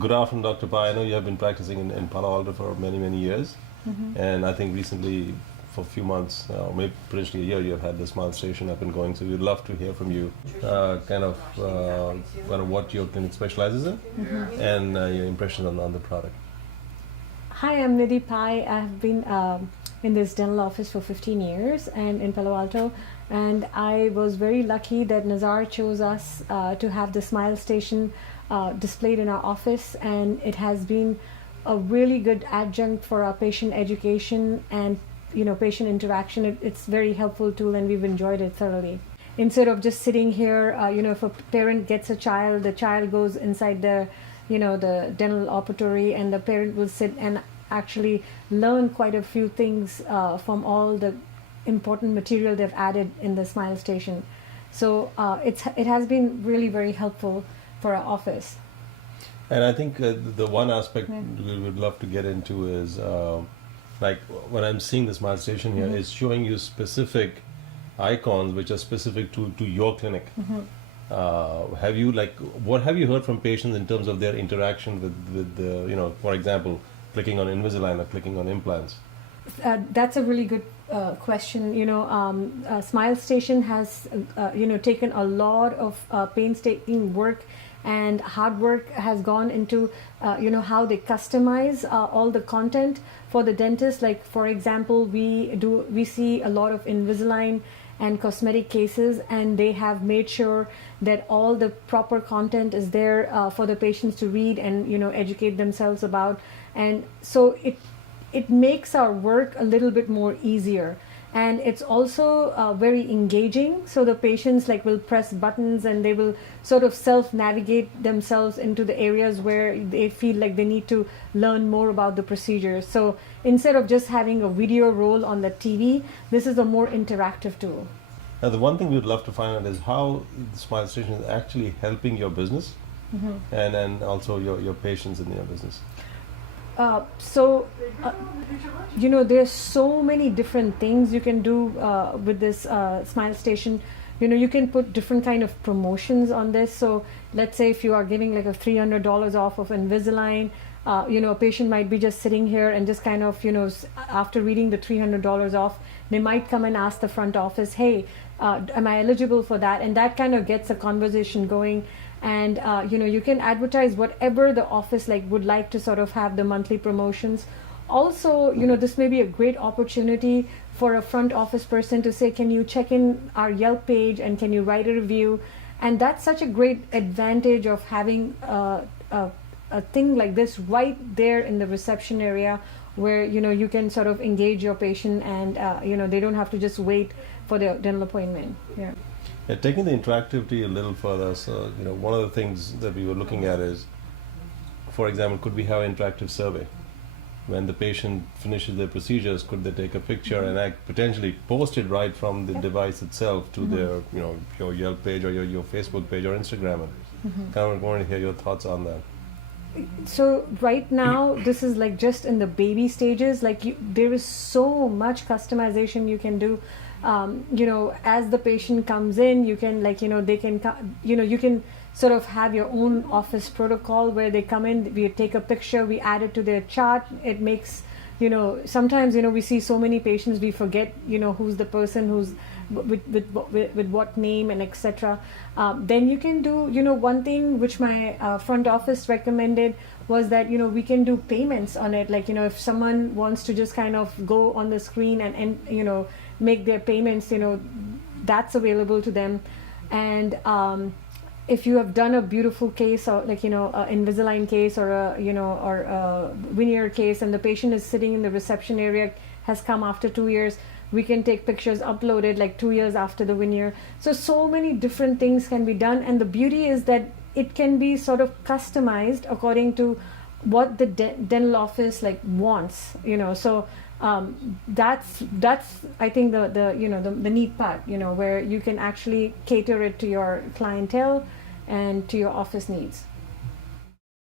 good afternoon, Dr. Pai. I know you have been practicing in Palo Alto for many, many years. And I think recently, for a few months, maybe potentially a year, you have had the Smile Station up and going. So we'd love to hear from you, kind of what your clinic specializes in, and your impressions on the product. Hi, I'm Nidhi Pai. I've been in this dental office for 15 years and in Palo Alto, and I was very lucky that Nazar chose us to have the Smile Station displayed in our office, and it has been a really good adjunct for our patient education and patient interaction. It's very helpful tool, and we've enjoyed it thoroughly. Instead of just sitting here, if a parent gets a child, the child goes inside the the dental operatory, and the parent will sit and actually learn quite a few things from all the important material they've added in the Smile Station. So it has been really very helpful for our office. And I think the one aspect we would love to get into is like when I'm seeing the Smile Station here, is showing you specific icons which are specific to your clinic. Have you what have you heard from patients in terms of their interaction with the for example, clicking on Invisalign or clicking on implants? That's a really good question. Smile Station has taken a lot of painstaking work and hard work has gone into how they customize all the content for the dentist. Like for example, we see a lot of Invisalign and cosmetic cases, and they have made sure that all the proper content is there for the patients to read and educate themselves about. And so it makes our work a little bit more easier, and it's also very engaging. So the patients will press buttons, and they will sort of self-navigate themselves into the areas where they feel like they need to learn more about the procedure. So instead of just having a video roll on the TV, this is a more interactive tool. Now, the one thing we would love to find out is how the Smile Station is actually helping your business, and also your patients in your business. There's so many different things you can do with this Smile Station. You can put different kind of promotions on this. So let's say if you are giving like a $300 off of Invisalign, a patient might be just sitting here and just kind of, after reading the $300 off, they might come and ask the front office, hey, am I eligible for that? And that kind of gets a conversation going. And you can advertise whatever the office would like to sort of have the monthly promotions. Also, this may be a great opportunity for a front office person to say, can you check in our Yelp page and can you write a review? And that's such a great advantage of having a thing like this right there in the reception area, where you can sort of engage your patient, and they don't have to just wait for their dental appointment. Yeah. Yeah, taking the interactivity a little further, so one of the things that we were looking at is, for example, could we have an interactive survey? When the patient finishes their procedures, could they take a picture and potentially post it right from the device itself to their, your Yelp page or your Facebook page or Instagram? Kind of want to hear your thoughts on that. So right now, this is just in the baby stages. There is so much customization you can do. As the patient comes in, you can they can you can sort of have your own office protocol where they come in, we take a picture, we add it to their chart. It makes sometimes we see so many patients, we forget who's the person who's with what name and etc. Then you can do one thing which my front office recommended was that we can do payments on it. If someone wants to just kind of go on the screen and make their payments, that's available to them. And if you have done a beautiful case, or an Invisalign case, or a veneer case, and the patient is sitting in the reception area, has come after 2 years, we can take pictures, upload it 2 years after the veneer. So many different things can be done, and the beauty is that it can be sort of customized according to what the dental office wants. So that's I think the neat part, where you can actually cater it to your clientele and to your office needs.